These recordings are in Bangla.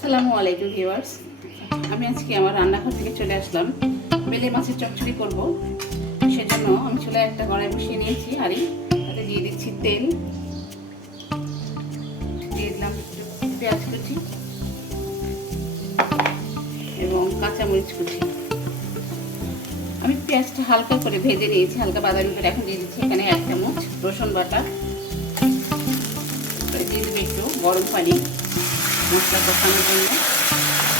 আসসালামু আলাইকুম ভিউয়ার্স, আমি আজকে আমার রান্নাঘর থেকে চলে আসলাম। বেলে মাছের চচ্চড়ি করব। সেজন্য আমি চুলায় একটা কড়াই বসিয়ে নিয়েছি। আর তাতে দিয়ে দিচ্ছি তেল, দিয়ে দিলাম পেঁয়াজ কুচি এবং কাঁচামরিচ কুচি। আমি পেঁয়াজটা হালকা করে ভেজে নিয়েছি, হালকা বাদামি করে। এখন দিয়ে দিচ্ছি এখানে 1 চামচ রসুন বাটা। দিয়ে দেবো একটু গরম পানি মশলা কষানোর জন্য।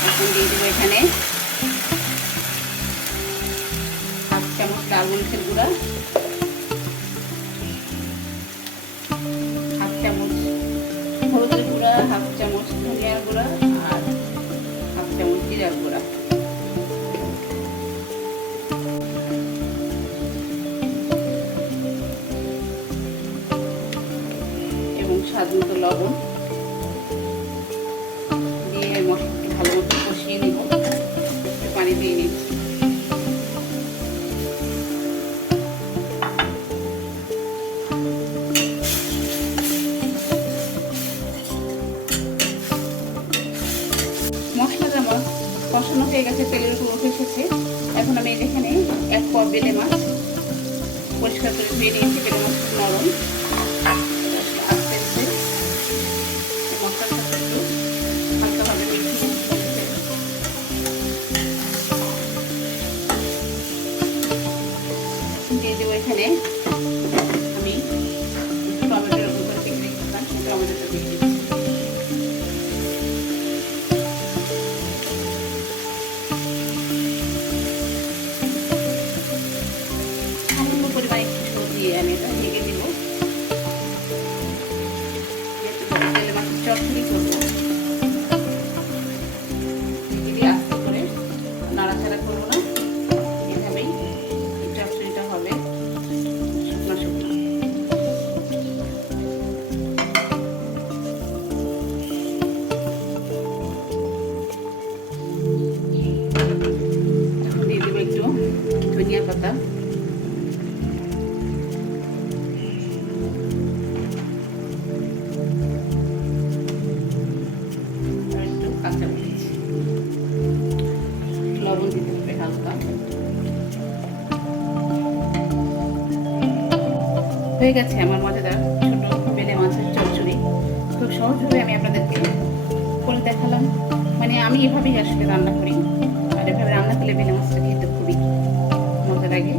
এখন দিয়ে দেবো এখানে 1/2 চামচ লাল মরিচের গুঁড়া, 1/2 চামচ হলুদের গুঁড়া, 1/2 চামচ ধনিয়ার গুঁড়া আর 1/2 চামচ জিরার গুঁড়া। এবং স্বাদ মতো লবণ দিয়ে মশলাটি ভালো মতো কষিয়ে নিব। একটু পানি দিয়ে নিচ্ছি। মশলাটা আমার কষানো হয়ে গেছে, তেলের উপর উঠে এসেছে। এখন আমি এখানে 1 পোয়া বেলে মাছ পরিষ্কার করে ধুয়ে নিয়েছি। বেলে মাছ নরম, আস্তে আস্তে মশলার সাথে একটু হালকাভাবে মিশিয়ে দিয়ে দেবো। এখানে আমি টমেটোর উপর কেটে রেখেছিলাম, টমেটোটা দিয়ে দিচ্ছি। সামান্য পরিমাণে একটু দিয়ে আমি এটা ঢেকে দিব। তেলে মাছের চচ্চড়ি করবো, দিদি আস্তে করে নাড়াচাড়া করবো না। এভাবেই চচ্চড়িটা হবে শুকনো শুকনো। এখন দিয়ে দেবো একটু ধনিয়া পাতা, কাঁচামরিচ, লবণ দিতে হবে হালকা। হয়ে গেছে আমার মজাদার ছোট বেলে মাছের চচ্চড়ি। খুব সহজভাবে আমি আপনাদেরকে করে দেখালাম। মানে আমি এভাবেই আসলে রান্না করি, আর এভাবে রান্না করলে বেলে মাছটা খেতে খুবই মজা লাগে।